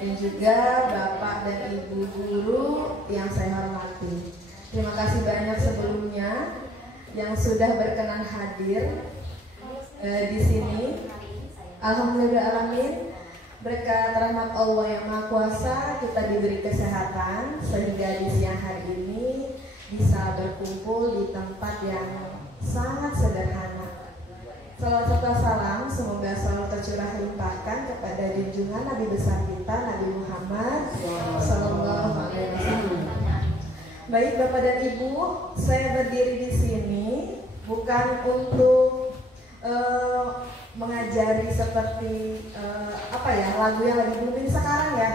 dan juga Bapak dan Ibu guru yang saya hormati. Terima kasih banyak sebelumnya yang sudah berkenan hadir di sini. Alhamdulillahirrahmanirrahim, berkat rahmat Allah yang Maha Kuasa kita diberi kesehatan sehingga di siang hari ini bisa berkumpul di tempat yang sangat sederhana. Salawat serta salam semoga selalu tercurah limpahkan kepada junjungan Nabi besar kita Nabi Muhammad Sallallahu Alaihi Wasallam. Baik Bapak dan Ibu, saya berdiri di sini bukan untuk mengajari seperti lagu yang lagi booming sekarang ya,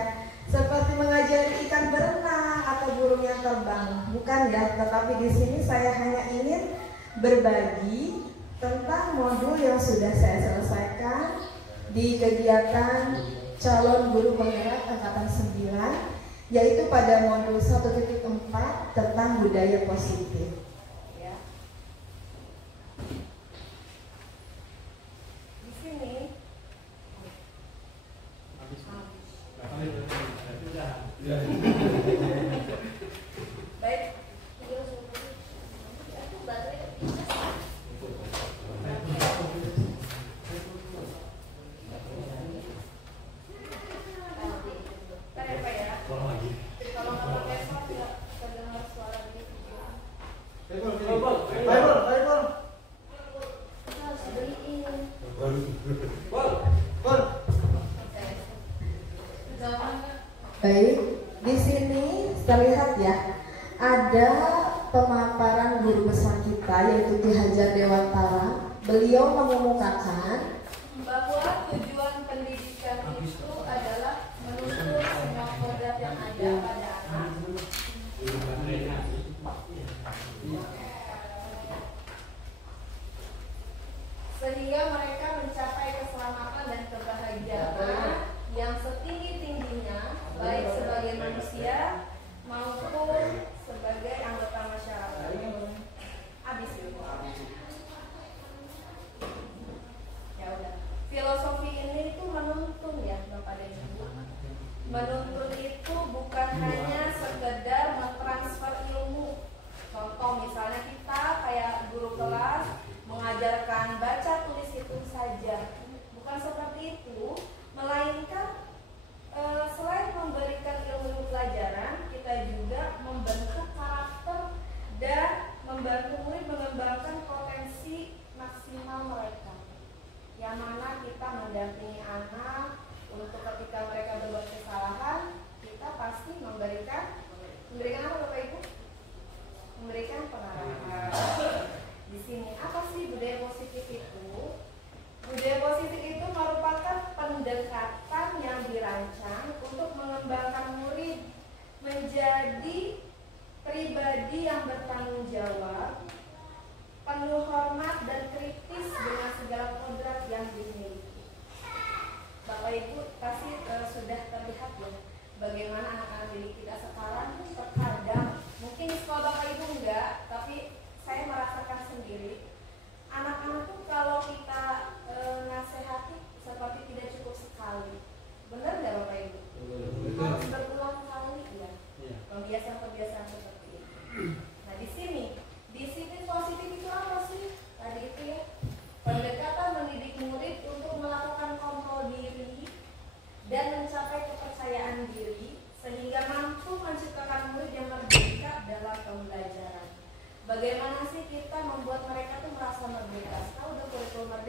seperti mengajari ikan berenang atau burung yang terbang, bukan ya. Tetapi di sini saya hanya ingin berbagi tentang modul yang sudah saya selesaikan di kegiatan calon guru penggerak angkatan 9, yaitu pada modul 1.4 tentang budaya positif. Ya. Di sini baik. Baik, di sini terlihat ya, ada pemaparan guru besar kita yaitu Ki Hajar Dewantara. Beliau mengemukakan bahwa tujuan pendidikan itu adalah menuntut semua kodrat yang ada pada anak sehingga mereka mencapai keselamatan dan kebahagiaan yang setinggi-tingginya, baik sebagai manusia maupun sebagai anggota masyarakat. Habis itu. Ya udah. Filosofi ini itu menuntun ya Bapak dan Ibu. Menuntun itu bukan hanya sekedar mentransfer ilmu. Contoh misalnya kita kayak guru kelas mengajarkan baca tulis hitung saja. Bukan seperti itu, melainkan selain memberikan ilmu pelajaran, kita juga membentuk karakter dan membantu murid mengembangkan potensi maksimal mereka. Yang mana kita mendampingi anak untuk ketika mereka berbuat kesalahan, kita pasti memberikan apa Bapak Ibu? Memberikan pengarahan. Di sini apa sih budaya positif itu? Budaya positif itu merupakan pendekatan yang dirancang untuk mengembangkan murid menjadi pribadi yang bertanggung jawab, penuh hormat dan kritis dengan segala kodrat yang dimiliki. Bapak Ibu pasti sudah terlihat ya bagaimana anak-anak didik kita sekarang terkadang mungkin sekolah Bapak Ibu enggak, tapi saya merasakan sendiri anak-anak tuh kalau kita nasihati seperti tidak cukup sekali. Benar nggak Bapak Ibu? Harus berulang kali ya. Pembiasaan-pembiasaan seperti itu. Nah di sini positif itu apa sih? Tadi itu ya, pendekatan mendidik murid untuk melakukan kontrol diri dan mencapai kepercayaan diri sehingga mampu menciptakan murid yang merdeka dalam pembelajaran. Bagaimana sih kita membuat mereka tuh merasa merdeka? Tahu udah kurikulum merdeka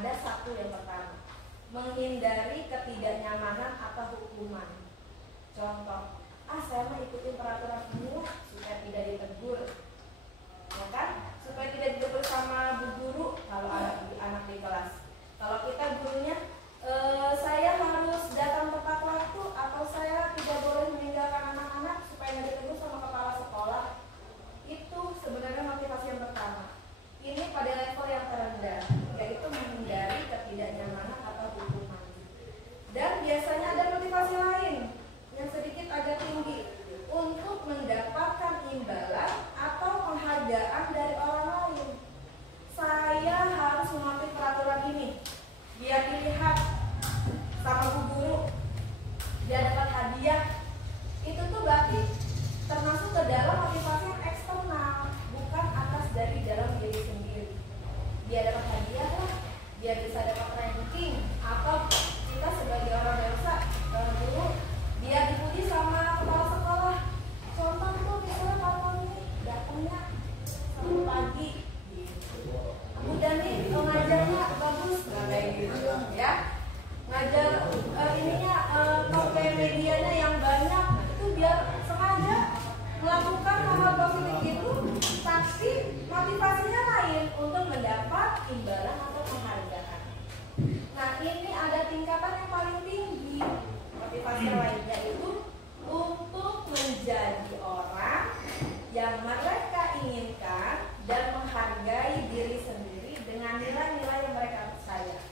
Ada satu yang pertama, menghindari ketidaknyamanan atau hukuman. Contoh, saya mau ikutin peraturan ini lah supaya tidak ditegur, ya kan? Supaya tidak ditegur sama bu guru kalau anak di kelas. Kalau kita gurunya, saya harus datang tepat waktu atau saya tidak boleh meninggalkan anak-anak supaya tidak ditegur sama kepala sekolah. Itu sebenarnya motivasi yang pertama. Ini pada level yang terendah, yaitu menghindari ketidaknyamanan atau hukuman. Dan biasanya ada motivasi lain yang sedikit agak tinggi, untuk mendapatkan imbalan atau penghargaan dari orang lain. Saya harus mematuhi peraturan ini biar dilihat sama bu guru, dia dapat hadiah. Itu tuh berarti termasuk ke dalam motivasi yang eksternal, bukan atas dari dalam diri sendiri. Dia dapat hadiah lah, dia bisa dapat ranking, atau kita sebagai orang dewasa, guru, dia dipuji sama kepala sekolah. Contoh tuh misalnya kalau ini datangnya satu pagi, Bu Dani ngajarnya bagus, nggak kayak gitu ya. Ngajar ininya pakai medianya yang banyak, itu biar sengaja melakukan hal-hal positif itu, tapi motivasinya lain untuk mendapat imbalan atau penghargaan. Nah ini ada tingkatan yang paling tinggi. Motivasi lainnya itu untuk menjadi orang yang mereka inginkan dan menghargai diri sendiri dengan nilai-nilai yang mereka percaya.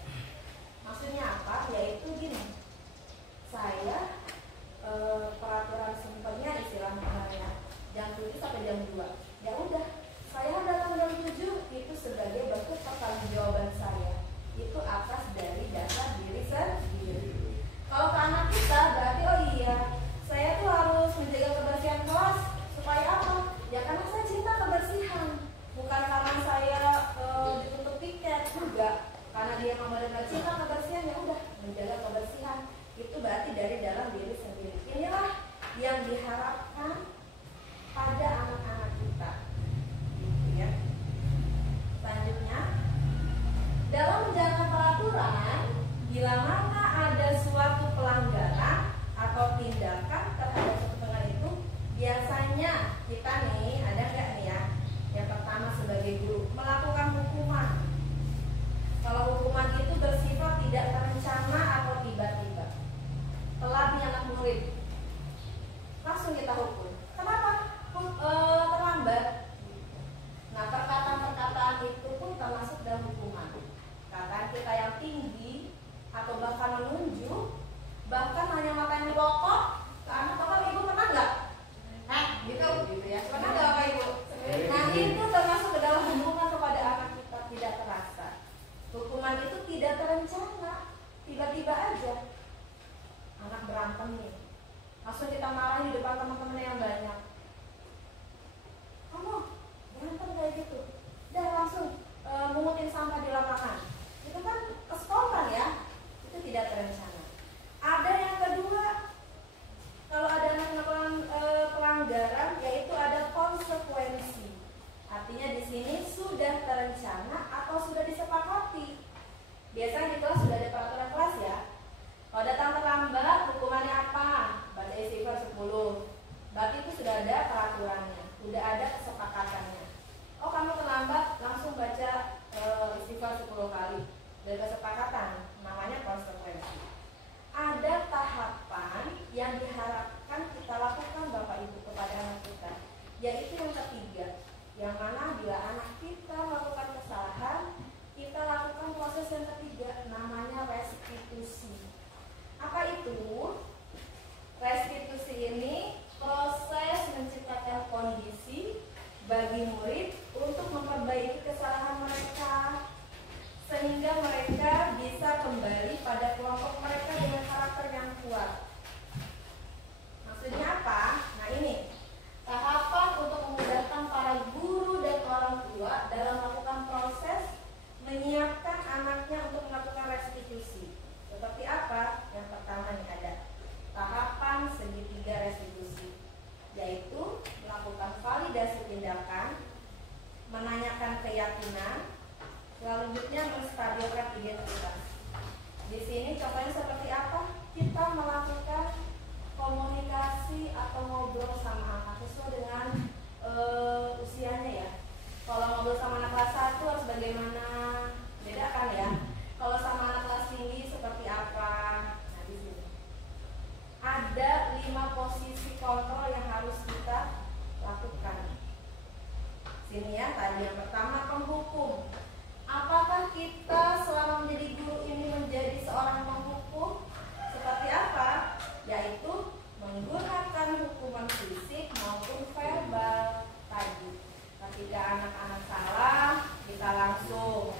Maksudnya apa? Yaitu gini, saya peraturan simpelnya istilahnya jam 7 sampai jam 2. Ya udah, saya datang jam 7 itu sebagai bentuk pertanggungjawaban saya. Itu atas dari dasar diri sendiri. Kalau ke anak kita berarti oh iya, saya tuh harus menjaga kebersihan kelas. Supaya apa? Ya karena saya cinta kebersihan. Bukan karena saya dituntut tiket juga. Karena dia memang cinta kebersihan, ya udah menjaga kebersihan. Itu berarti dari dalam diri sendiri. Inilah yang diharapkan pada anak-anak kita. Gitu ya. Selanjutnya, dalam menjalankan peraturan, bila mana ada suatu pelanggaran atau tindakan terhadap suatu pelanggaran itu, biasanya kita nih ada nggak nih ya? Yang pertama sebagai guru melakukan hukuman. Kalau hukuman itu bersifat tidak terencana atau tiba-tiba, telat nih anak murid, langsung kita hukum. Kenapa? Terlambat. Nah perkataan-perkataan itu pun termasuk dalam hukuman. Kataan kita yang tinggi atau bahkan menunjuk, bahkan hanya matanya pokok ke anak. Bapak ibu pernah nggak? Gitu ya. Pernah nggak bapak ibu? Nah itu termasuk ke dalam hukuman kepada anak kita, tidak terasa. Hukuman itu tidak terencana, tiba-tiba aja. Anak berantem nih, langsung kita marahin di depan teman-teman yang banyak. Kamu berantem kayak gitu, dan langsung mengutin sampah di lapangan. Itu kan spontan ya, itu tidak terencana. Ada yang kedua, kalau ada anak melakukan pelanggaran, yaitu ada konsekuensi. Artinya di sini sudah terencana atau sudah disepakati. Biasanya di kelas sudah ada peraturan kelas ya. Kalau datang terlambat, hukumannya apa? Baca istighfar 10. Berarti itu sudah ada peraturannya, sudah ada kesepakatannya. Oh kamu terlambat, langsung baca istighfar 10 kali. Dari kesepakatan, namanya konsekuensi. Ada tahapan yang diharapkan kita lakukan Bapak Ibu kepada anak kita, yaitu yang ketiga, yang mana bila anak kita melakukan kesalahan, kita lakukan proses yang ketiga, namanya restitusi. Apa itu? Restitusi ini proses menciptakan kondisi bagi murid untuk memperbaiki kesalahan mereka, sehingga mereka bisa kembali pada kelompok mereka dengan karakter yang kuat. Maksudnya apa? Nah ini tahapan untuk memudahkan para guru dan orang tua dalam melakukan proses menyiapkan anaknya untuk melakukan restitusi. Seperti apa? Yang pertama nih ada tahapan segitiga restitusi, yaitu melakukan validasi tindakan, menanyakan keyakinan, selanjutnya menstabilkan identitas. Di sini contohnya seperti apa? Kita melakukan komunikasi atau ngobrol sama anak sesuai dengan usianya ya. Kalau ngobrol sama anak kelas 1 harus bagaimana? Beda kan ya. Kalau sama anak kelas tinggi seperti apa? Nah, di sini ada 5 posisi kontrol yang harus kita lakukan. Sini ya, tadi yang pertama penghukum. Apakah kita selama menjadi guru ini menjadi seorang penghukum? Seperti apa? Yaitu menggunakan hukuman fisik maupun verbal tadi. Ketika anak-anak salah, kita langsung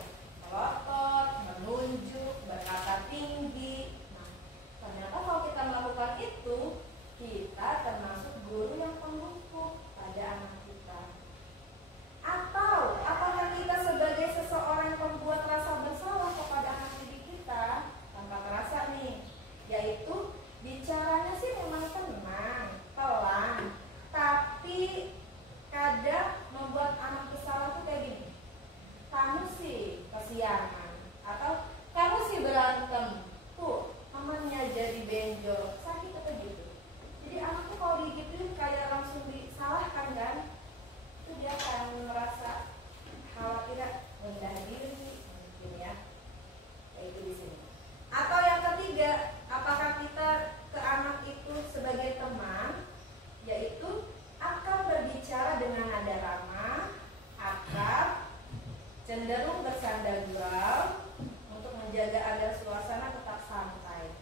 melotot, menunjuk, berkata tinggi. Nah, ternyata kalau kita melakukan itu, kita termasuk guru yang penghukum pada anak kita. Atau apakah kita sebagai seseorang yang membuat rasa bersalah kepada anak didik kita tanpa terasa nih, yaitu bicaranya sih memang tenang, pelan, tapi kadang membuat anak bersalah tuh kayak gini. Kamu sih kesiangan, atau kamu sih berantem, tuh temannya jadi benjol, sakit atau gitu. Jadi anak tuh kalau digituin kayak langsung disalahkan kan, itu dia akan merasa khawatir, rendah diri mungkin ya. Kayak itu di sini. Atau yang ketiga, apakah kita ke anak itu sebagai teman, yaitu akan berbicara dengan nada ramah, akrab, cenderung bersanda gurau untuk menjaga agar suasana tetap santai.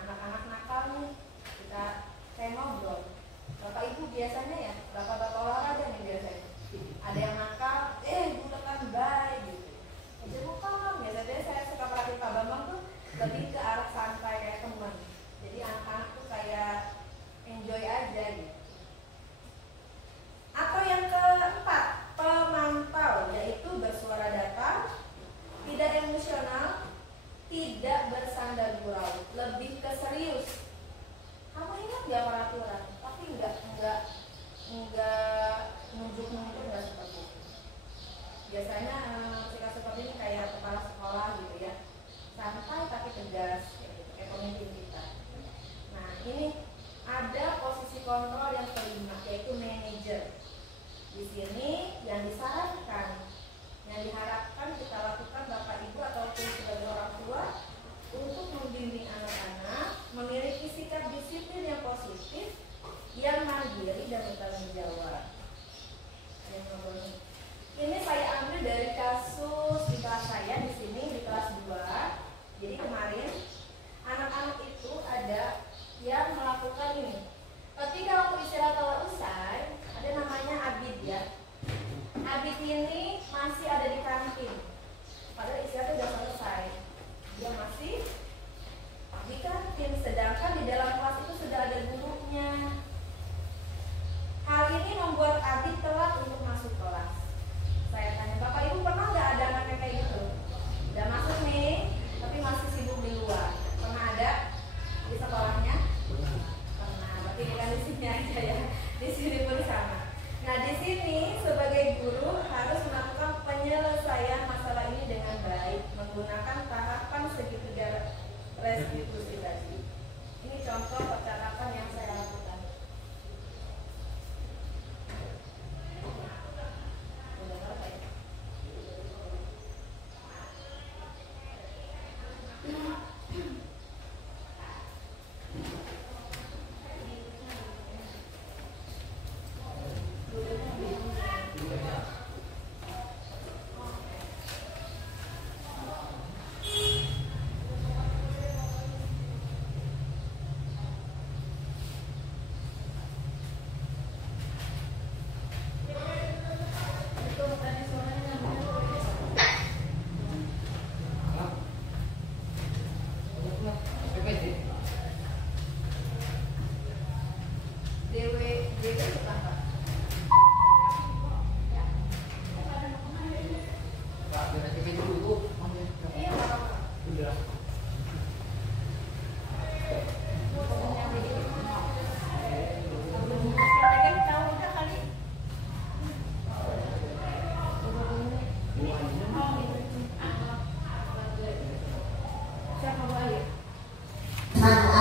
Anak-anak nakal nih, kita kayak ngobrol. Bapak ibu biasanya ya, bapak-bapak olahraga nih biasanya. Ada yang nakal, gunakan baik gitu. Aja bukan, biasanya saya suka perhatiin Pak Bambang tuh lebih ke arah santai kayak teman. Jadi anak-anak tuh kayak enjoy aja gitu. Atau yang keempat, pemantau, yaitu bersuara datar, tidak emosional, tidak bersanda gurau, lebih ke serius. Kamu ingat gak peraturan? Tapi enggak nunjuk-nunjuk, enggak seperti itu. Biasanya sikap seperti ini kayak kepala sekolah gitu ya, santai tapi tegas, gitu, kayak pemimpin kita. Nah, ini ada posisi kontrol yang kelima, yaitu manajer. Di sini yang disarankan, yang diharapkan kita lakukan Bapak Ibu ataupun sebagai orang tua untuk membimbing anak-anak memiliki sikap disiplin yang positif, yang mandiri dan bertanggung jawab. Ini saya ambil dari kasus di kelas saya di sini di kelas 2. Jadi kemarin anak-anak itu ada yang melakukan ini. Ketika waktu istirahat telah usai, ada namanya Abid ya. Abid ini masih ada di kantin. Padahal istirahatnya sudah selesai. Dia masih di kantin, sedangkan di dalam kelas itu sudah ada gurunya. Hal ini membuat Abid telat untuk masuk kelas. Saya tanya, Bapak Ibu pernah nggak ada anaknya kayak gitu? Udah masuk nih, tapi masih sibuk di luar. Pernah ada di sekolahnya? Pernah. Berarti bukan di sini aja ya. Di sini pun sama. Nah, di sini sebagai guru harus melakukan penyelesaian masalah ini dengan baik menggunakan tahapan segitiga restitusi tadi. Ini contoh percakapan yang saya lakukan.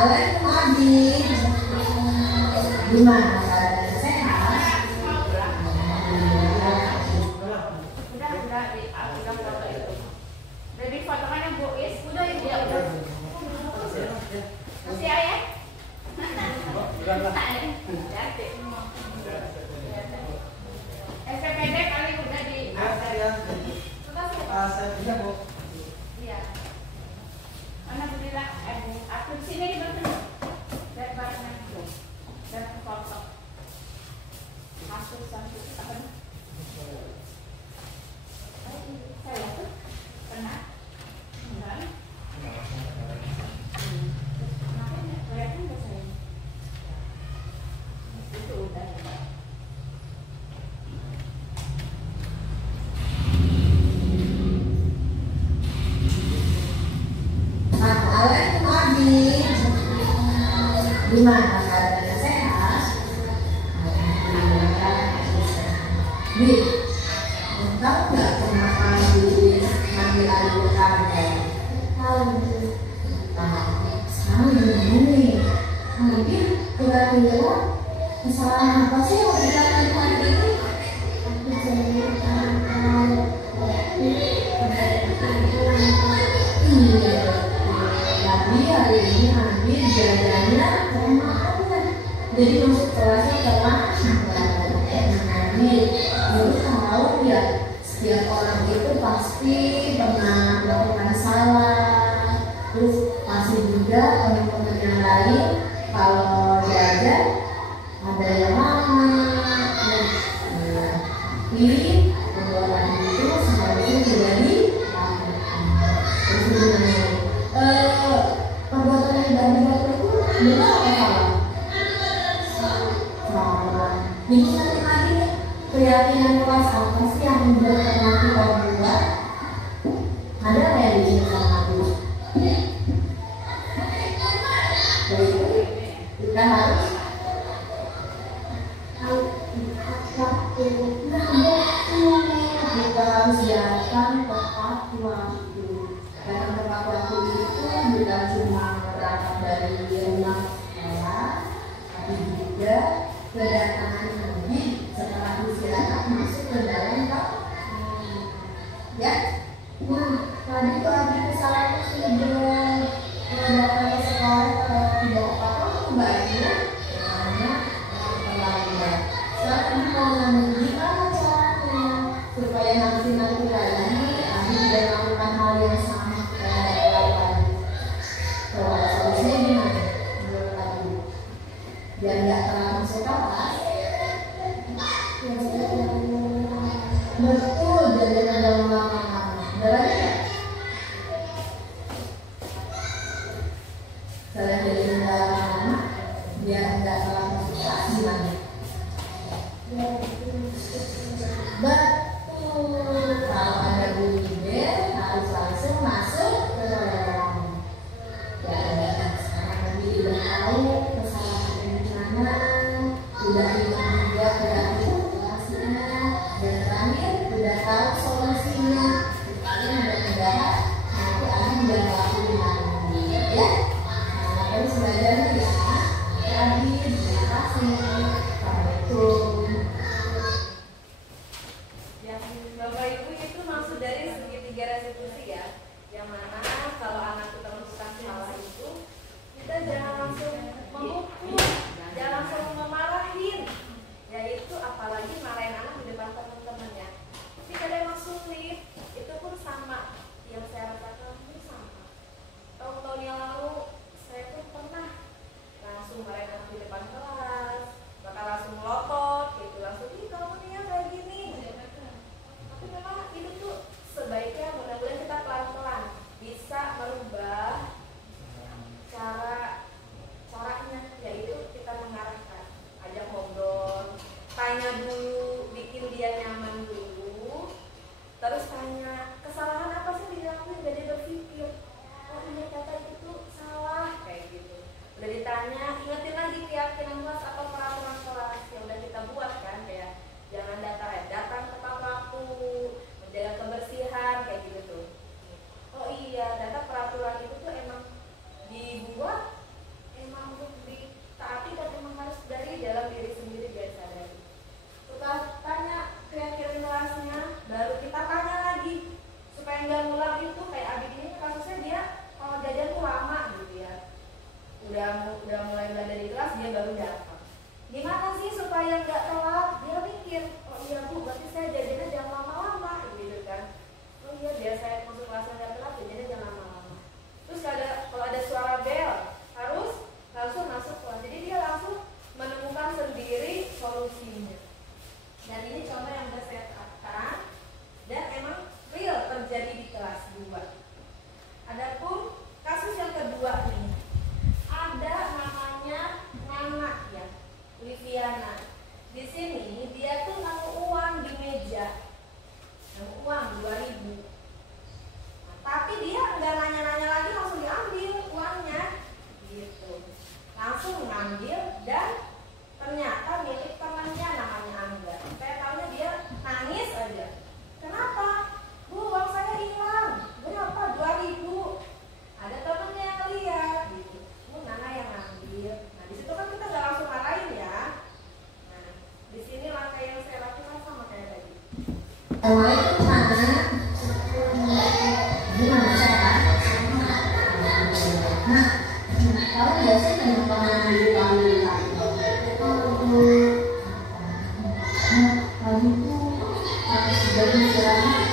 Assalamualaikum adik. Gimana keadaan sehat? Udah difotokan yang Bu Is? Udah ya, udah. Masih ayah? SPPD kali udah di Iya, Bu. Iya. Mana Bu Dila? Bu, aku di sini betul. Dari barengan itu. Dan foto. Masuk apa? Saya tuh pernah. Enggak. Makanya kelihatan ke saya. Itu udah. Assalamualaikum adik. Gimana keadaan sehat? Bi, tahu nggak kenapa Bi manggil adik kakak? Tahu. Sekarang begini, mungkin kira-kira kesalahan apa sih yang dilakukan adik ini? Iya. Tapi hari ini Abi belajarnya sama apa? Jadi masuk kelasnya telat. Abi baru tahu ya, setiap orang itu pasti pernah melakukan salah. Terus pasti juga teman-teman yang lain kalau belajar ada yang lama. Ini perbuatan itu seharusnya tidak dilakukan. Terus gimana? Perbuatan yang tidak dilakukan itu benar atau salah? Salah. Jadi nanti lagi keyakinan kelas apa sih yang membuat nanti kalau buat? Ada nggak yang di sini sama aku? Jadi kita harus kita harus datang tepat waktu. Datang tepat waktu itu bukan cuma berangkat dari rumah sekolah, tapi juga kedatangan Nabi setelah istirahat masuk ke dalam ya. Tadi tuh Abi Adapun kasus yang kedua nih, ada namanya Nana ya, Liviana. Di sini dia tuh nemu uang di meja, nemu uang 2.000. Nah, tapi dia nggak nanya-nanya lagi, langsung diambil uangnya, gitu. Langsung ngambil dan ternyata milik temannya namanya Angga. Saya tahunya dia nangis aja. Kenapa? Bu, uang saya hilang. Berapa? 2.000. Ada temennya yang lihat, gitu. Bu, Nana yang ngambil. Nah, di situ kan kita nggak langsung marahin ya. Nah, di sini langkah yang saya lakukan sama kayak tadi. Assalamualaikum, Nak. Gimana sehat? Nah, kamu biasanya kenapa ngambil panggilan? Nah, tadi tuh harus bagi istirahat.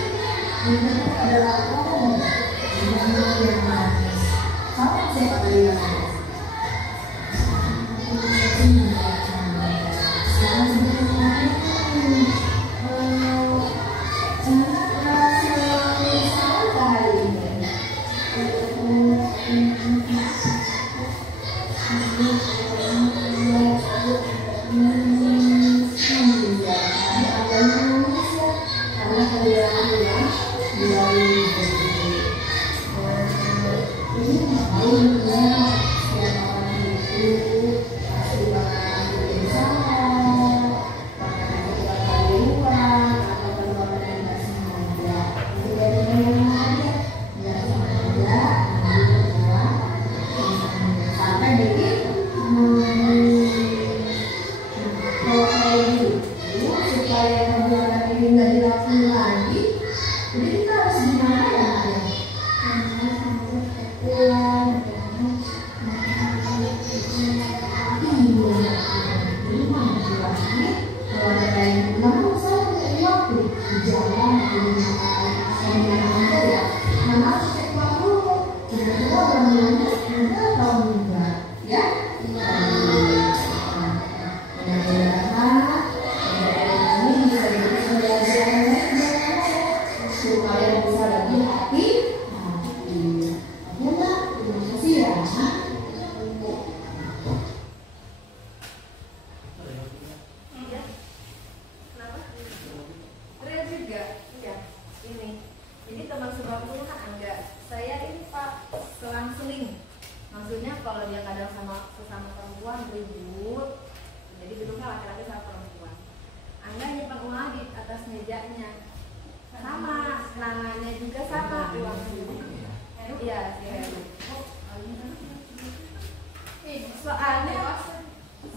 Ini adalah kamu. Kamu yang manis. Kamu siapa yang manis?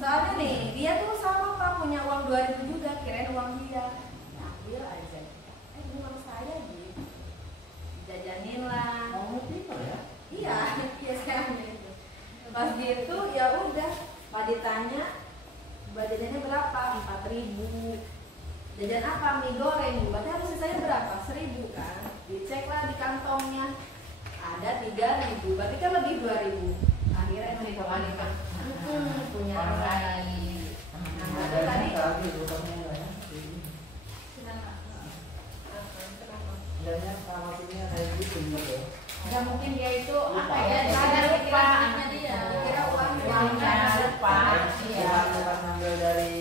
Soalnya nih, dia tuh sama Pak punya uang 2.000 juga, kirain uang dia. Ambil aja. Ini uang saya gitu. Jajanin lah. Mau pintar ya? Iya, iya sekarang gitu. Pas gitu ya udah, Pak ditanya jajannya berapa? 4.000. Jajan apa? Mie goreng. Berarti harus sisanya berapa? 1.000 kan? Dicek lah di kantongnya. Ada 3.000. Berarti kan lebih 2.000. Akhirnya itu dikembalikan. Punya orang lain. Nah, tadi lagi rupanya ya. Jangan sama sini kayak gitu gitu. Ya mungkin dia itu apa ya? Dia Dia ada lupa. dia. Kira uangnya Lupa. Iya. Bukan ngambil dari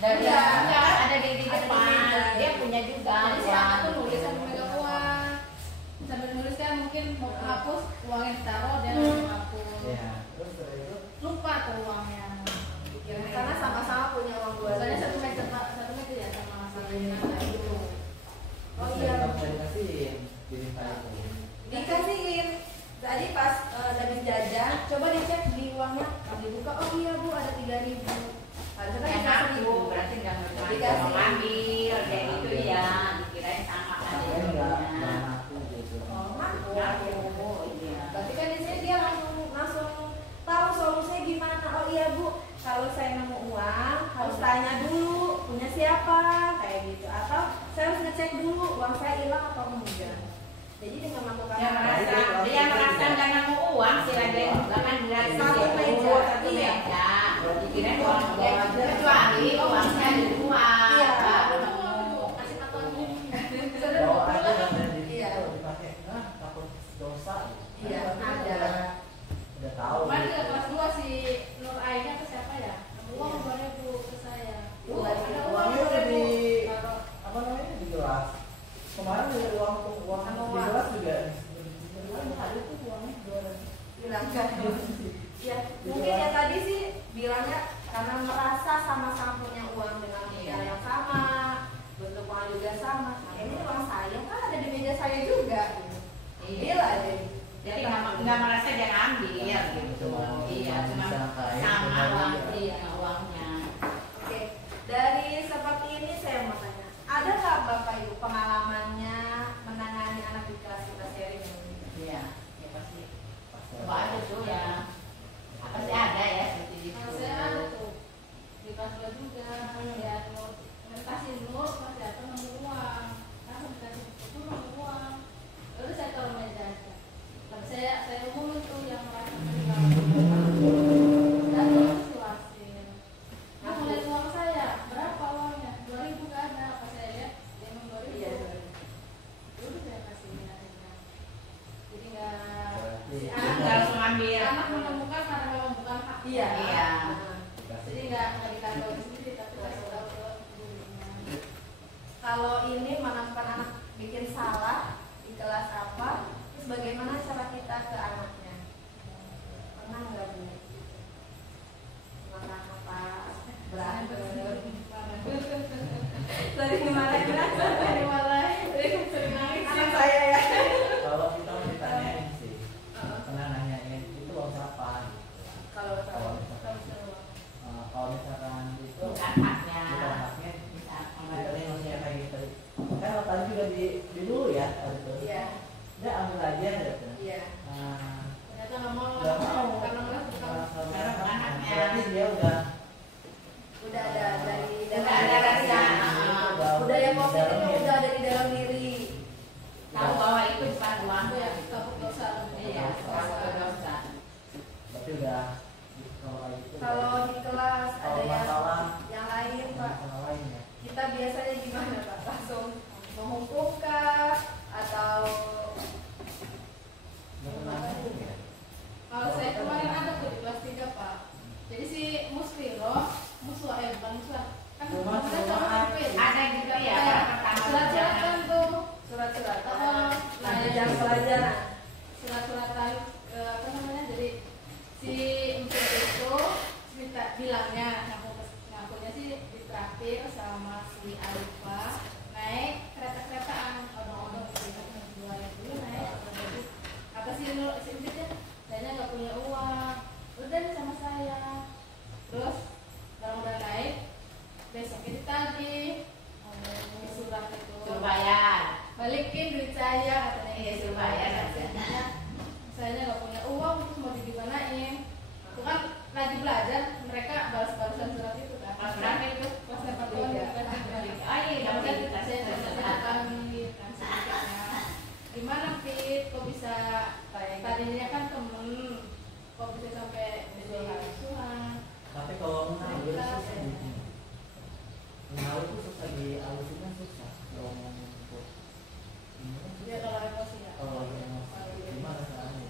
Dan Iya. dia kan ada di depan. Dia punya juga. Jadi si anak tuh nulis sambil megang uang, sambil nulis kan mungkin mau hapus uang yang ditaruh dia langsung hapus. ya. Terus setelah itu Lupa tuh uangnya. karena sama-sama punya uang 2.000. Soalnya satu meja ya sama salahnya gitu. Oh iya. bisa dikasihin diminta itu. Dikasihin. Tadi pas habis jajan, coba dicek di uangnya. Pas dibuka, oh iya Bu ada 3.000. Harusnya kan Yang bisa aku 1.000. berarti nggak Dikasih. mau ngambil kayak gitu ya. Dikirain sama kan Saya nggak ngaku gitu. Oh, ngaku. Ngaku, iya. Berarti kan di sini dia langsung tahu solusinya gimana. Oh iya Bu, kalau saya nemu uang harus tanya dulu punya siapa kayak gitu. Atau saya harus ngecek dulu uang saya hilang atau enggak. Jadi dengan melakukan Dia merasa nggak nemu uang sih lagi bahkan dia Satu meja. Iya. Dikirain uang dia kecuali uangnya di luar. Iya. Baru nemu. Kasih tahu ini. Bawa aja dan dari Iya. situ dipakai. Ah, takut dosa. Iya, ada. Udah tahu. Kemarin gitu. juga kelas 2 si Nur Aina ke siapa ya? Uang 2.000 ke saya. Dua Ada ribu. uang Uangnya udah 2.000. di Taruh. apa namanya di kelas. Kemarin dari uang Sama di uang. kelas juga. Ada tuh uangnya bilang kan. Ya, mungkin ya tadi sih bilangnya karena merasa sama-sama punya uang dengan meja yang sama, bentuk uang juga sama. Nah, ini uang saya kan ada di meja saya juga. Gila jadi. Jadi nggak merasa dia ngambil gitu. Iya, cuma sama uang uangnya. Oke, dari seperti ini saya mau tanya, ada nggak Bapak Ibu pengalamannya menangani anak di kelas kita sharing ini? Iya, ya pasti. Coba ada tuh ya. Pasti ada ya seperti itu. Kalau saya ada tuh di kelas 2 juga. Ya mau kasih Nur masih ada nomor uang. Kan dikasih itu nomor uang. Lalu saya taruh meja aja. Tapi saya umumin tuh yang merasa dan terus silasin. Nah, mulai uang saya berapa uangnya? 2.000 nggak ada. Apa saya lihat dia emang 2.000. Iya. Udah saya kasih akhirnya. Jadi nggak si Iya. anak Nggak langsung ambil. anak menemukan karena memang bukan hak. Iya. Iya. Jadi nggak dikasih tahu sendiri tapi kasih tahu ke gurunya. Kalau ini menemukan anak bikin salah di kelas apa, terus bagaimana cara kita ke anaknya? Pernah nggak Bu? Marah apa? Berantem? Sering dimarahin aja. Sering nangis. Anak saya ya. Kalau kita mau ditanyain sih, pernah nanyain itu uang siapa? Kalau Kalau tahu. misalkan, kalau misalkan itu Bukan haknya. bukan haknya, Bisa kita maksudnya kayak gitu. Kan tadi juga di dulu ya, waktu itu. Iya. Dia ambil aja gitu. Iya. Ternyata nggak mau Nggak mau. karena merasa bukan. Karena bukan haknya. Berarti dia udah Udah ada dari Udah ada rasa. budaya positifnya udah ada di dalam diri. Tahu bahwa itu bukan uang Itu ya takut dosa. Iya, takut dosa. berarti udah kalau kayak gitu. Kalau di kelas ada kalau masalah yang lain Pak, masalah lain ya. kita biasanya gimana Pak? Langsung menghukum kah atau Nggak pernah gitu ya. Kalau saya kemarin ada tuh di kelas 3 Pak. Jadi si Musfiro, bukan Muswa. Kan Rumah kita rumahan. sama Pin. Ada gitu ya, Kayak pertama surat-suratan tuh. surat-surat? Nah, Lanjutan pelajaran. Surat-suratan apa namanya? Jadi si Empin itu minta bilangnya ngakunya sih ditraktir sama si Alifa naik kereta-keretaan odong-odong kita dua dulu naik apa sih si Empin ya saya nggak punya uang udah nih sama saya terus udah naik besoknya ditagih di surat itu Suruh bayar. balikin duit saya katanya Iya, suruh bayar. saya nggak punya uang terus mau digimanain aku kan lagi belajar mereka balas-balasan surat itu kan Kelas berapa itu? kelas 8 tahun Iya. kan Oh iya, ya nggak udah boleh kita saya kami kan sedikitnya gimana Fit kok bisa tadinya kan temen kok bisa sampai jadi suhan Tapi kalau mengalir susah gitu. Mengalir tuh susah dialusinnya susah. Kalau mau untuk ini kan dia susah. kalau emosi ya Kalau emosi gimana caranya?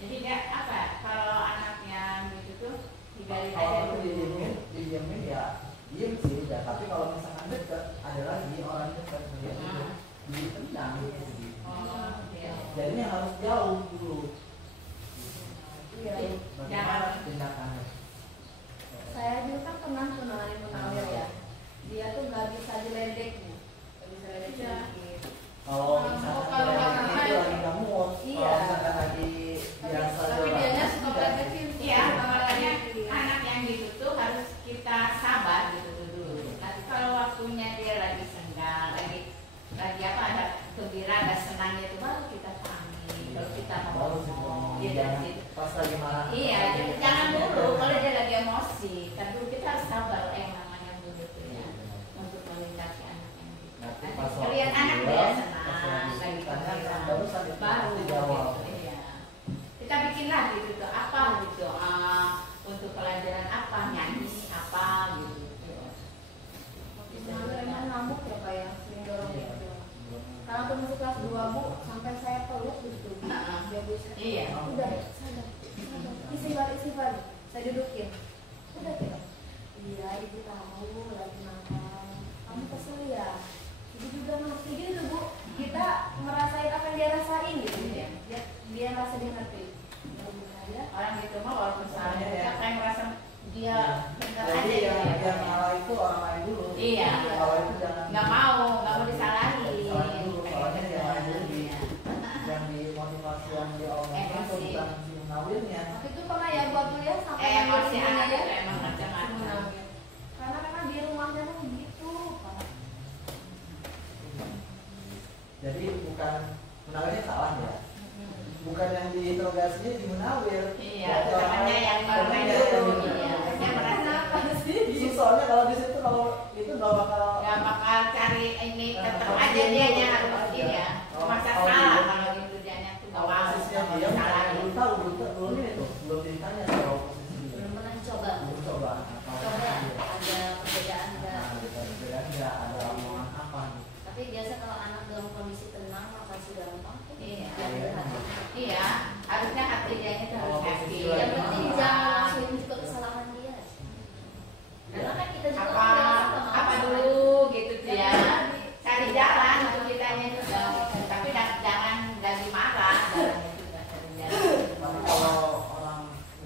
Jadi dia apa? Kalau anaknya gitu tuh dibiarin aja Kalau dulu. didiemin ya diem sih udah. Tapi kalau misalkan deket ada lagi orang deket ngeliat itu ditendang gitu. Oh, iya. Jadinya harus jauh dulu. Iya. Bagaimana tindakannya? Saya juga kan pernah tuh nanganin mengalir ya. Dia tuh nggak bisa diledek nih, nggak bisa ledek Iya. sedikit. Kalau misalkan kalau kayak karena gitu lagi nggak mood, Iya. kalau misalkan lagi biasa tapi doang, dianya suka tidak. beledekin Iya, makanya anak yang gitu tuh harus kita sabar gitu tuh dulu. Nanti kalau waktunya dia lagi senggang, lagi apa ada gembira, ada senangnya itu baru kita pahami. Kalau kita Baru sih ngomong, ngomong, dia jangan dari situ. pas lagi marah. Iya, jadi jangan dulu kalau dia lagi emosi. Kan dulu kita harus sabar yang namanya dulu tuh ya untuk melintasi anak yang gitu. Nanti Nanti pas lihat waktu anak dia, dia pas senang, lagi lagi tanyakan, gembira, baru saja baru dijawab. gitu, iya. Kita bikin lagi gitu, apa gitu, untuk pelajaran apa, nyanyi apa gitu. Mengalir emang ngamuk ya Pak ya, sering dorong Iya. gitu. Karena aku masuk kelas 2 Bu, sampai saya peluk gitu. Dia bisa Iya. Udah, sadar. Istighfar. Saya dudukin. Udah kita. Iya, ibu tahu lagi nakal. Kamu kesel ya? Ibu juga ngerti gitu Bu. Kita merasain apa yang dia rasain gitu ya. Dia merasa dia ngerti. Ya, Orang gitu mah walaupun salah juga kayak merasa dia benar aja Jadi gitu ya. yang salah itu orang lain dulu. Iya. Kalau itu jangan Nggak mau disalahin. disalahin dulu. Soalnya yang lain dulu Iya. yang dimotivasi yang diomongin itu Emosi. bukan si munawirnya. waktu itu pernah ya buat kuliah sampai Emosi nangis anak ya. itu emang macam-macam. Karena memang di rumahnya tuh gitu. Jadi bukan munawirnya salah ya. Bukan yang diinterogasinya di munawir. Iya, temannya yang main dulu. Iya, dia merasa Soalnya kalau di situ kalau itu nggak bakal nggak bakal cari ini tetap aja dia harus begini ya. Masa salah kalau gitu dia tuh nggak mau posisinya dia disalahin. belum tahu belum ini tuh belum ditanya soal posisi dia. Belum pernah dicoba. Belum coba. Coba ada perbedaan nggak? Nah, berbeda nggak ada omongan apa nih? Tapi biasa kalau anak dalam kondisi tenang maka sudah gampang. Iya. Jangan Iya, harusnya hati dia itu harus happy. yang penting jangan langsung juga kesalahan dia. Karena kan kita juga Apa dulu gitu dia cari jalan untuk kitanya itu tapi jangan lagi marah dalam itu cari jalan. Tapi kalau orang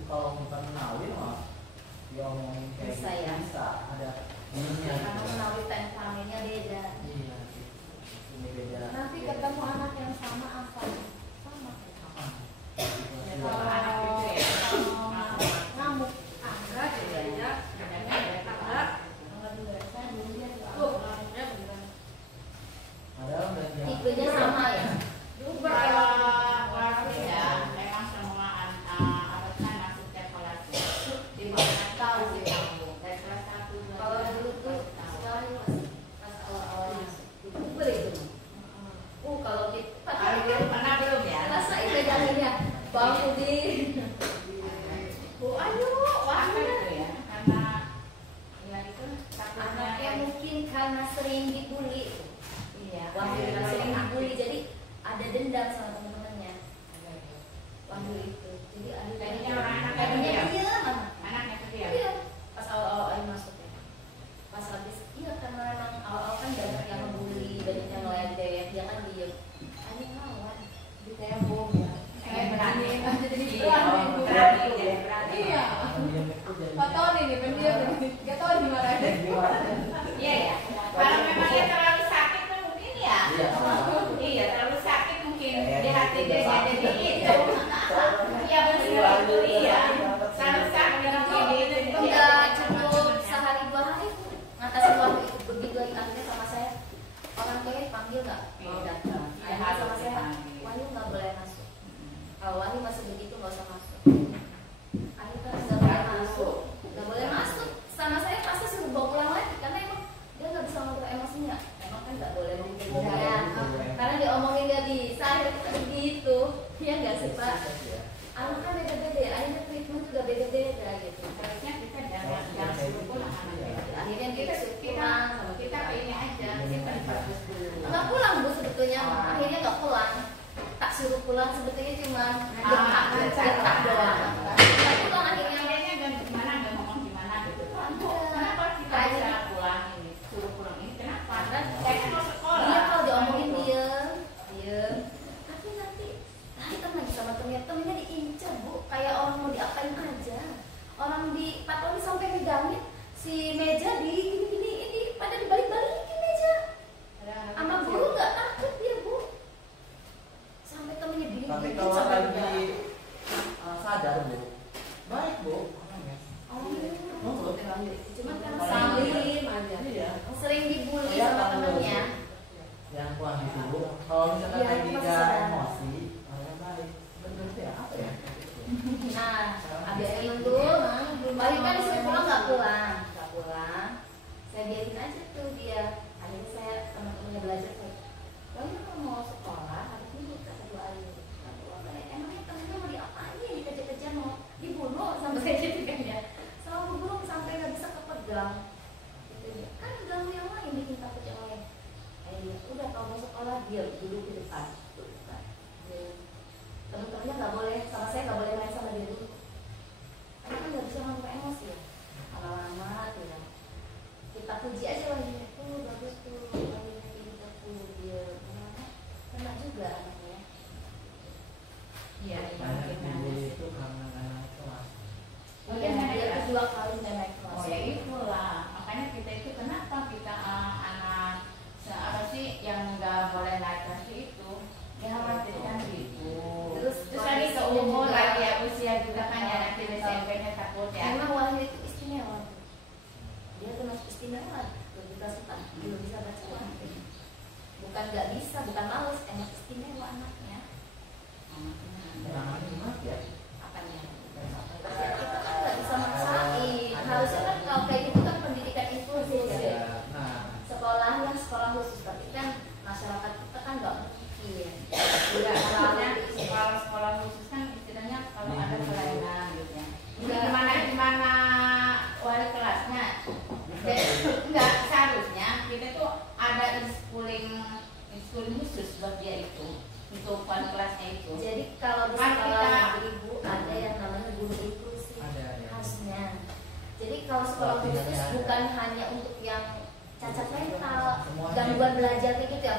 kalau bukan munawir mah dia omongin kayak Bisa gitu, ya. bisa ada ininya. karena menawir temperamennya beda. Iya. Ini beda. Nanti ketemu anak yang sama apa? Sama. Ya, kalau anak itu ya Ngamuk. Angga gitu ya. Angga. Tuh, ya beneran. Padahal udah dia. Tipenya sama ya. kalau tidak memang semua anak setiap kelas di bawah tahu sih kamu dari kelas 1 Kalau dulu tuh sekarang masih pas awal-awal masuk itu begitu. Kalau kita kalau dulu pernah belum ya rasain pegangannya bangku di Bu ayo wah itu ya karena ya itu takutnya anaknya mungkin karena sering dibully. iya Wahyu karena sering dibully jadi ada dendam sama teman-temannya. Wahyu itu jadi ada Kayaknya orang-anak tadinya diam. dia mana? anaknya itu dia Iya. Pas awal-awal ayo masuk ya. Pas habis iya karena memang awal-awal kan banyak yang ngebully, banyak yang ngeledek, dia kan diem. Ayo ngelawan. Di tembok ya. berani Jadi iya berani. berani Iya. Diam itu jadi. Gak tau nih pendiam nih. Gak tau gimana deh. iya ya kalau memang dia terlalu sakit tuh mungkin ya Iya. iya terlalu sakit mungkin di hati dia jadi itu iya betul iya terlalu sakit mungkin itu Enggak cukup sehari 2 hari ngatasin waktu itu begitu lagi akhirnya sama saya orang tuanya panggil nggak mau datang. Iya, Akhirnya sama harus saya dipanggil. Wahyu nggak boleh masuk. Kalau Wahyu masih begitu nggak usah masuk. Akhirnya nggak boleh masuk, nggak boleh masuk. Sama saya pasti suruh bawa pulang lagi karena emang dia nggak bisa ngontrol emosinya. Emang kan nggak boleh memikirkan. Karena diomongin nggak bisa, akhirnya begitu. Ya nggak sih Pak? Anak kan beda-beda, akhirnya treatment juga beda-beda gitu. harusnya kita jangan suruh pulang anaknya Akhirnya dia disuruh kita pulang sama kita ini aja kita dibagus dulu nggak pulang Bu sebetulnya, akhirnya nggak pulang. Tak suruh pulang sebetulnya cuma detak doang. Nggak pulang akhirnya. akhirnya gimana nggak ngomong gimana gitu kenapa kita bisa pulang ini suruh pulang ini kenapa saya kan mau sekolah Dia kalau diomongin diem, diem. Tapi nanti lari kan lagi sama temennya diincar Bu, kayak orang mau diapain aja. Orang di patroli sampai megangin si meja di gini ini pada dibalik-balikin meja. Sama guru nggak takut dia Bu. Sampai temennya Tapi bikin kalau sampai lagi megangin. sadar Bu, baik Bu. Cuman kan Salim aja. Iya. sering dibully sama temennya. Yang kurang itu Bu. Kalau misalkan Iya, lagi itu masih nggak sadar. emosi, yang baik. Berarti ya apa ya? Nah, abis itu Wahyu kan disuruh pulang nggak pulang. Saya biarin aja tuh dia. Akhirnya saya teman-temannya belajar saya. Wahyu kalau mau sekolah harus duduk kata Bu Ayu. Kata Bu Ayu, emangnya temennya mau diapain? Dikejar-kejar mau dibunuh sampai gitu kan ya. Sama Bu Guru sampai nggak bisa kepegang. Gitu ya. Kan ganggu yang lain bikin takut yang lain. Akhirnya udah kalau mau sekolah dia duduk di depan. Teman-temannya nggak boleh sama saya nggak boleh main sama dia dulu. Karena kan nggak bisa mengontrol emosi ya. Lama-lama ya. Kita puji aja wajahnya tuh bagus tuh, wajahnya kita tuh dia kena juga anaknya. Iya, Banyak kita ibu itu karena anak kelas. Mungkin dia tuh 2 kali nggak naik kelas. Oh ya itulah, makanya kita itu kenapa kita anak apa sih yang nggak boleh naik kelas itu dikhawatirkan gitu. Terus lagi ke kondisinya umur juga- lagi ya usia juga kan ya nanti SMP-nya takut ya. Memang Wahyu itu istimewa. Dia termasuk istimewa. Lebih kasutan, belum bisa baca Wahyu. Bukan nggak bisa, bukan males, emang istimewa anaknya. Jangan gimana ya? Apanya? Ya, kita kan nggak bisa maksain. Harusnya kan kalau kayak gitu kan pendidikan inklusif ya. Nah, Sekolahnya sekolah khusus, tapi kan masyarakat kita kan nggak mungkin. Enggak, soalnya sekolah khusus kan istilahnya kalau ada kelainan gitu ya. Ini gimana wali kelasnya? Enggak, seharusnya kita tuh ada schooling khusus buat dia itu untuk wali kelasnya itu. Jadi kalau di Kan sekolah kita- negeri Bu ada yang namanya guru inklusif. ada ya. Harusnya. Jadi kalau sekolah khusus bukan hanya untuk yang cacat mental, gangguan belajar kayak gitu ya.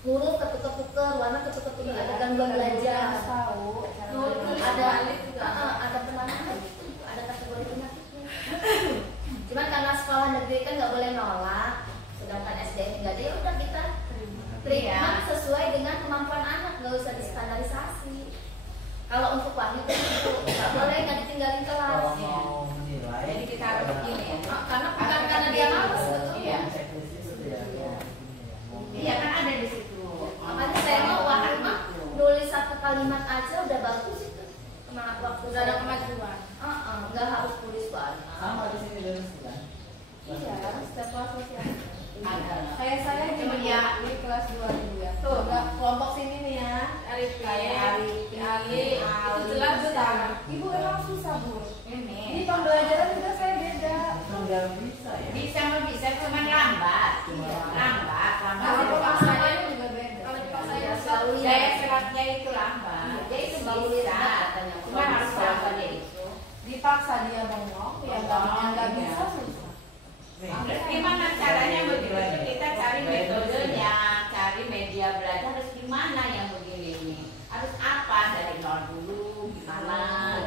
Huruf ketuker-tuker, warna ketuker-tuker, ada gangguan belajar. Ada penanganan gitu, ada kategori penyakitnya. Cuman karena sekolah negeri kan nggak boleh nolak, sedangkan SDN nggak ada, ya udah kita treatment sesuai dengan kemampuan anak, nggak usah distandarisasi. Kalau untuk Wahyu kan itu nggak boleh nggak ditinggalin kelas. Kalau mau menilai, Jadi kita harus begini ya. Karena bukan karena dia malas betul. Iya. checklist itu ya. Iya. Iya kan ada di situ. Makanya saya mau Wahyu mah nulis 1 kalimat aja udah bagus itu. Kemana waktu Udah ada kemajuan. nggak harus tulis banyak. Sama di sini dari sekian. Iya, setiap kelas sosial. Ada. Kayak saya Cuma di ya. di kelas 2 dulu ya. Tuh. Enggak kelompok sini nih ya. Arif Kayak Arif, Ali, itu jelas susah. Ibu emang susah, Bu. Ini Ini pembelajaran juga saya beda. Nggak bisa ya. bisa mah bisa cuman lambat. Iya. Lambat. Kalau dipaksain juga beda. Kalau dipaksain Iya, susah. selalu Daya seratnya itu lambat. Dia itu bisa. Cuma harus lambat dia itu. Dipaksa dia bengong, ya nggak Iya. bisa susah. Nih, Gimana caranya begitu? Kita cari metodenya, cari media belajar harus gimana yang begini ini. Harus apa dari nol dulu, gimana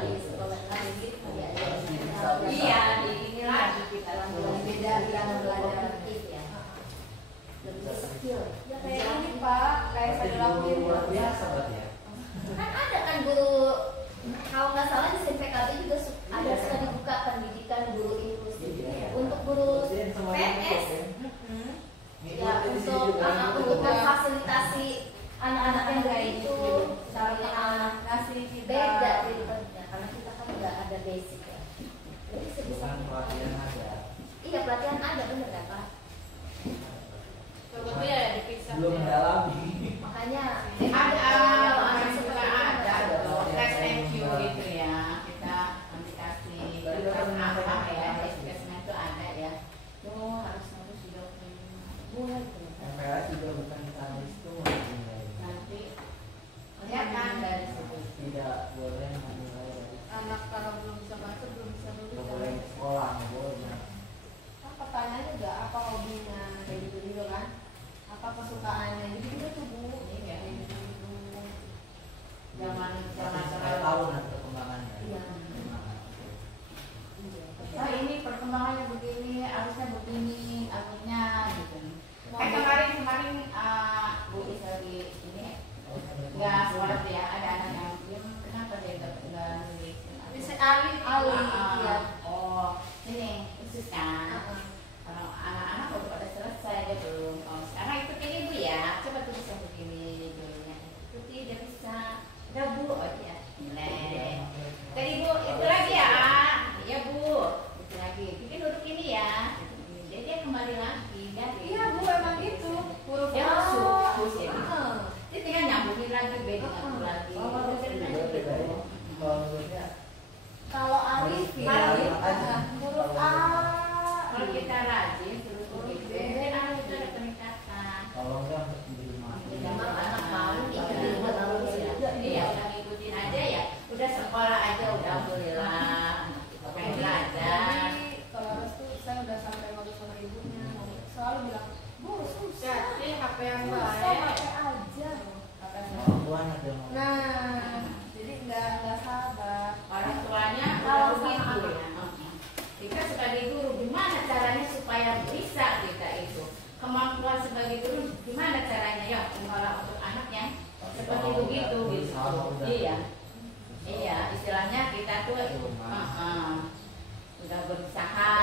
di gitu. sekolah negeri gitu ya. Iya, di ini lagi kita Beda cara belajar ya. Lebih skill. Ya kayak ini Pak, kayak saya lakuin luar biasa berarti ya. Kan ada kan guru, kalau nggak salah di SMPKB juga ada suka dibuka pendidikan guru inklusif. Untuk guru PNS ya, untuk memfasilitasi anak-anak yang kayak itu cara ngasih kita beda treatmentnya karena kita kan nggak ada basic ya. Jadi sebisa Bukan pelatihan ada. iya pelatihan ada bener kan Pak? Betul ya dipiksa. Belum mendalami. Makanya ada kalau anak juga seperti ada itu loh, tes thank you gitu ya. Kita nanti kasih kertas apa ya, assessment itu ada ya. Tuh harus sudah mulai tuh. MPLS juga bukan analis itu Nanti lihat kan dari situ. tidak boleh menilai dari Anak kalau belum bisa baca belum bisa nulis. nggak boleh di sekolah, nggak boleh. Kan pertanyaannya juga apa hobinya kayak gitu juga kan? Apa kesukaannya? Jadi kita tuh Bu. Iya. Kayak gitu. Zaman Saya tahu nanti perkembangannya. Iya. Gimana. Nah ini perkembangannya begini, harusnya begini, harusnya gitu. Kemarin Bu Is lagi ini nggak sholat ya, ada anak yang diam, kenapa dia nggak nulis? Bisa Ali, iya. Oh, ini khusus kan? Kalau anak-anak udah pada selesai dia belum. Oh, sekarang ikutin ibu ya, coba tulis yang begini dulunya. Ikuti dia bisa. Udah Bu, oh iya, nilai. Tadi Bu, itu lagi ya, iya Bu, itu lagi. Bikin duduk ini ya. Jadi dia kembali lagi. Iya Bu emang gitu. Huruf Dia A. khusus ya. Heeh. Dia tinggal nyambungin lagi, beda lagi. Kalau menurutnya Kalau Arif Kalau istilahnya kita tuh udah berusaha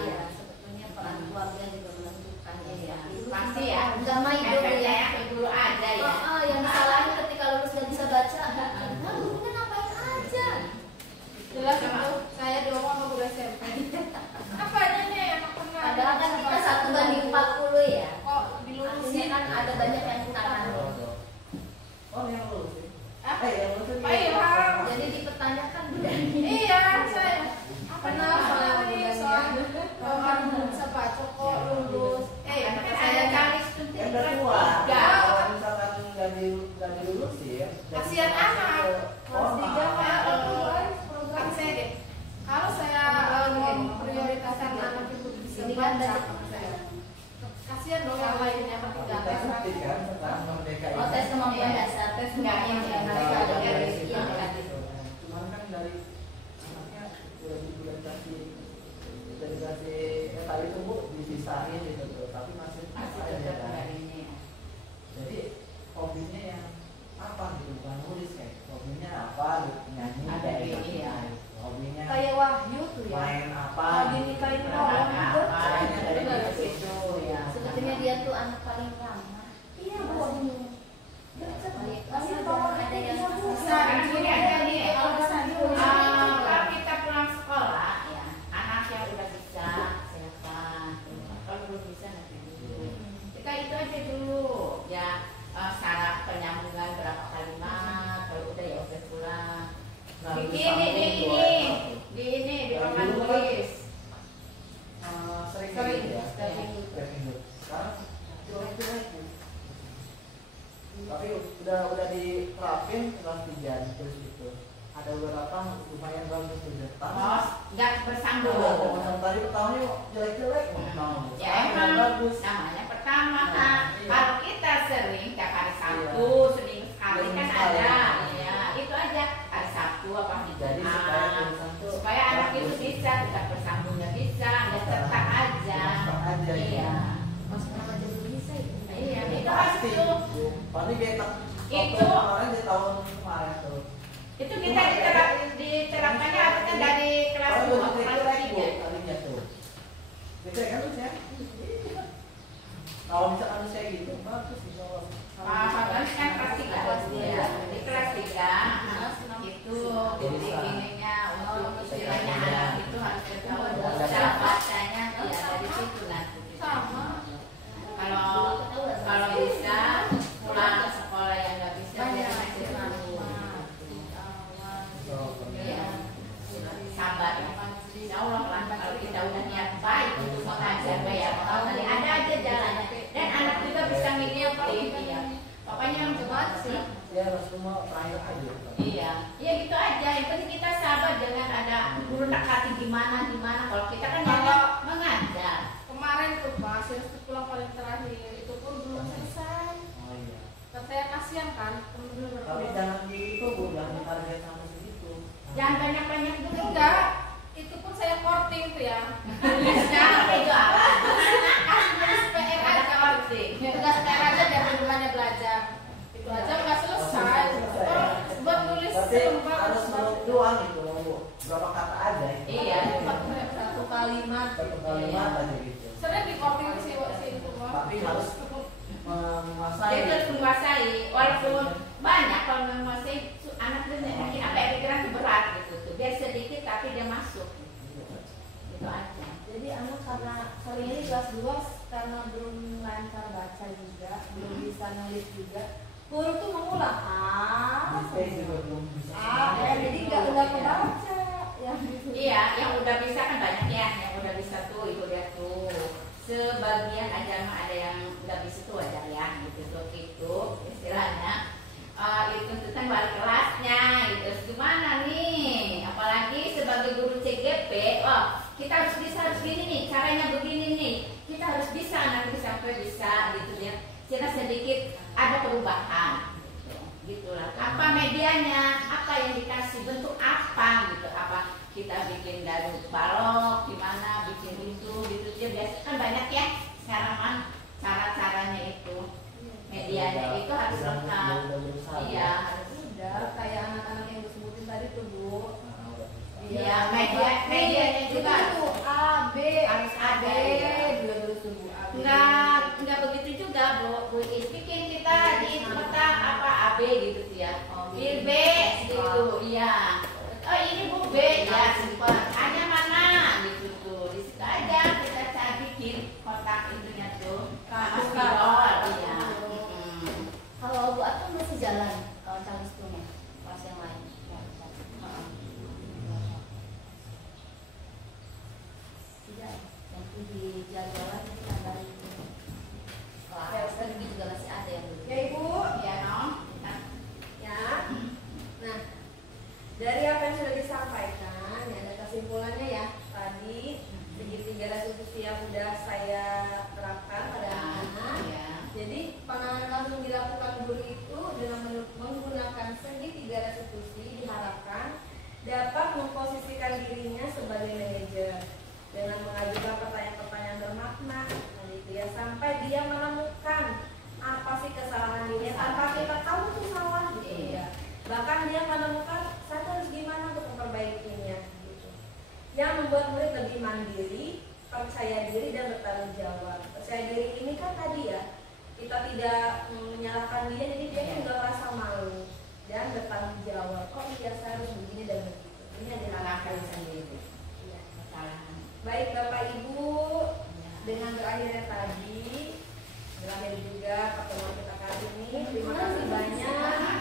ya. Sebetulnya peran keluarga juga menentukan Iya, pasti ya. Nggak main dulu Efeknya ya. yang dulu ada ya. Yang salahnya ketika lulus nggak bisa baca, nah gurunya ngapain aja? Jelas itu saya doang sama guru SMP. Apa aja nih anak pernah? Padahal kan kita 1:40 ya. Kok Akhirnya dilulusin? kan ada banyak yang tangan. Oh, yang lulus sih. Ah, Yang lulus Pak Ilham. Jadi dipertanyakan Iya, saya pernah soal soal bisa baca kok lulus. Kan Kata ada saya calis tuh Kan udah tua. Kalau misalkan nggak dilulus sih ya. kasihan anak. Oh, Kelas 3 kan saya deh. Kalau saya mau prioritaskan anak itu bisa Ini kan baca, dari- kasihan dong yang lainnya ketinggalan. Kita bukti kan setelah merdeka Oh, tes kemampuan dasar, tes Enggak, kemampuan yang dasar. dari- Ada dari- dari dari- yang dari- tadi. Cuman kan dari anaknya udah dikasih tadi itu Bu dipisahin gitu tuh, tapi masih aja tetap kan. dari ini. Jadi hobinya yang apa gitu, bukan nulis kayak hobinya apa gitu, nyanyi Ada kayak ini, gitu. ya. Hobinya Kayak Wahyu tuh ya. main apa Kalau gitu. dinikahin Apa orang juga. itu dari situ ya. Sebetulnya dia tuh anak paling ramah. Iya, Bu. Masih ada yang Sekarang gini aja nih, Kalau bisa kalau kita pulang sekolah ya, anak yang udah bisa silakan. Kalau belum bisa nanti dulu. Kita itu aja dulu ya, syarat penyambungan berapa kalimat. Kalau udah ya udah pulang. Nah, Di terus ini, sambung di tuh, papan dulu kan, tulis. sering Sering, gitu ya. sering. Sekarang jelek-jelek gitu. Tapi udah diterapin kelas 3 terus itu. Ada beberapa lumayan bagus tuh. Oh, nggak bersambung. Tadi pertamanya jelek-jelek. Ya Sekarang emang bagus. namanya pertama Nah, Kak. iya. Kalau kita sering tiap hari Sabtu, seminggu sekali Seminggu kan sekali. ada. Ya, itu aja hari Sabtu apa di Jadi supaya tulisan tuh supaya anak itu bagus. bisa tetap bersambungnya bisa, nggak cetak aja. Cetak aja, Iya. iya. masuk nama aja belum bisa itu. Iya, itu harus Pasti. tuh. Pasti beta. Itu. Kemarin di tahun kemarin tuh. Itu kita diterapkannya harusnya dari kelas Oh, 2 udah kelas jelek Bu 3. tadinya tuh. Beda kan lu ya? Kalau misalkan saya gitu bagus insya Allah. Kan kelas 3 ya. Di kelas 3 itu jadi ininya untuk istilahnya anak itu harus ketahuan cara bacanya ya dari situ nanti. sama. Kalau bisa pulang sekolah yang nggak bisa Banyak dia masih dulu. Iya. Sabar ya. Insya Allah lah kalau kita udah niat baik untuk mengajar ya tadi ada aja jalannya dan anak juga bisa ngikutin ya. Pokoknya yang coba sih. Ya harus semua terakhir aja. Iya, ya gitu aja. Yang penting kita sabar, jangan ada guru nakati gimana. Kalau kita kan Kalau- mengajar. Kemarin tuh Pak, hasil pulang paling terakhir itu pun belum selesai. Oh iya. Dan saya kasihan kan, temen-temen Tapi jangan di itu Bu, jangan ditarget sama segitu. Jangan banyak-banyak dulu. enggak, itu pun saya korting tuh ya. Jangan itu apa? Tulis PR Ada aja, korting. tugas PR aja biar hubungannya belajar. Itu aja nggak selesai. Orang buat nulis Berarti selembar harus menurut doang gitu Bu. Berapa kata aja itu. Iya. Satu kalimat. Satu kalimat aja gitu. sering di korting si itu mah. Tapi harus menguasai. Dia harus menguasai, walaupun banyak kalau menguasai anak itu mungkin apa ya pikiran itu berat gitu tuh. Biar sedikit tapi dia masuk. Itu aja. Jadi anak karena kali ini kelas 2 karena belum lancar baca juga, belum bisa nulis juga. Guru tuh mengulang Bisa juga belum bisa. jadi nggak kebaca ya. Iya, yang udah bisa kan banyak ya, yang udah bisa tuh ibu lihat tuh. Sebagian aja mah ada yang nggak bisa tuh wajar ya, gitu tuh itu istilahnya. Itu tentang balik kelasnya, itu gimana nih? Apalagi sebagai guru CGP, kita harus bisa harus gini nih, caranya begini nih. Kita harus bisa nanti sampai bisa gitu ya. Kita sedikit ada perubahan. Gitulah. Apa medianya? Apa yang dikasih? Bentuk apa gitu? Apa kita bikin dari balok, gimana bikin itu gitu ya. Biasa kan banyak ya sekarang kan cara-caranya itu. Medianya itu harus lengkap. Iya, harus Udah kayak anak-anak yang disebutin tadi tuh Bu, yang sudah disampaikan, ya ada kesimpulannya ya. Tadi segitiga restitusi yang sudah saya terapkan pada anak-anak. Ya. Jadi penanganan kasus yang dilakukan guru itu dengan menggunakan segitiga restitusi diharapkan dapat memposisikan dirinya sebagai manajer dengan mengajukan pertanyaan-pertanyaan bermakna, gitu ya, sampai dia menemukan apa sih kesalahan dirinya tanpa kita tahu itu salah, gitu ya. Bahkan dia menemukan saya harus gimana untuk memperbaikinya, gitu. Yang membuat murid lebih mandiri, percaya diri dan bertanggung jawab. Percaya diri ini kan tadi ya, kita tidak menyalahkan dia, jadi dia juga merasa malu dan bertanggung jawab. Oh iya, saya harus begini dan begitu. Ini yang diharapkan sendiri. Ya. Kesalahan. Baik Bapak Ibu, dengan berakhirnya tadi, berakhir juga pertemuan kita kali ini. Terima kasih banyak.